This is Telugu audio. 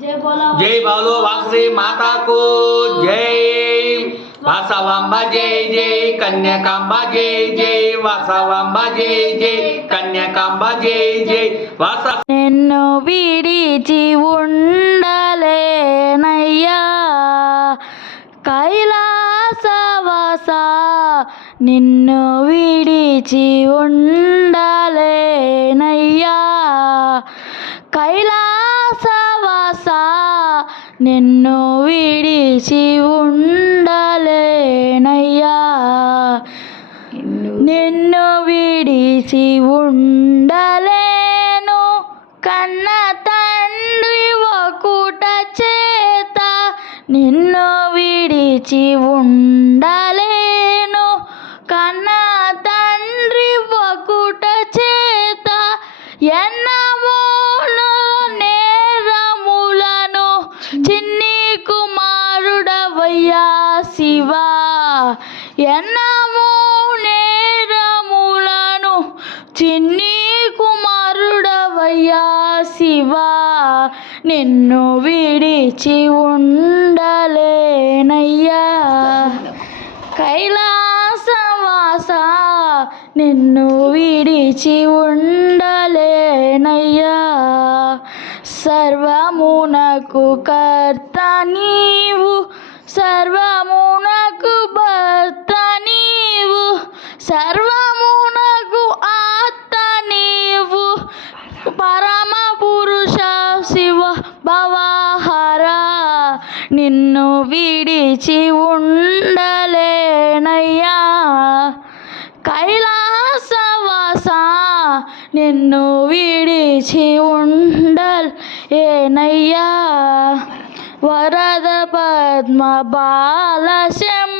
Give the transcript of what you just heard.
जय बोलो वासवी माता को जय। वासवांबा जय जय, कन्याकांबा जय जय, वासवांबा जय जय, कन्याकांबा जय जय। నిన్ను విడిచి ఉండలేనయ్యా కైలాసవాస, నిన్ను విడిచి ఉండలేనయ్యా కైలాసవాస, నిన్ను విడిచి ఉండలేనయ్యా, నిన్ను విడిచి ఉండలేను కన్న తండ్రి ఒకుట చేత, నిన్ను విడిచి ఉండలేను కన్న తండ్రి ఒకుట చేత, ఎన్నమూను నేరములను చిన్ని కుమారుడవయ్యా శివా, ఎన్నమూ నేరములను చిన్ని కుమారుడవయ్యా శివా, నిన్ను విడిచి ఉండలేనయ్యా కైలాసవాస, నిన్ను విడిచి ఉండలేనయ్యా, సర్వమునకు కర్త నీవు, సర్వమునకు భర్త నీవు, సర్వమునకు ఆత్త నీవు, పరమ పురుష శివ భవహరా, నిన్ను విడిచి ఉండలేనయ్యా కైలాసవాస, నిన్ను విడిచి ఉండలేనయ్యా, వరద పద్మ బాల శంభో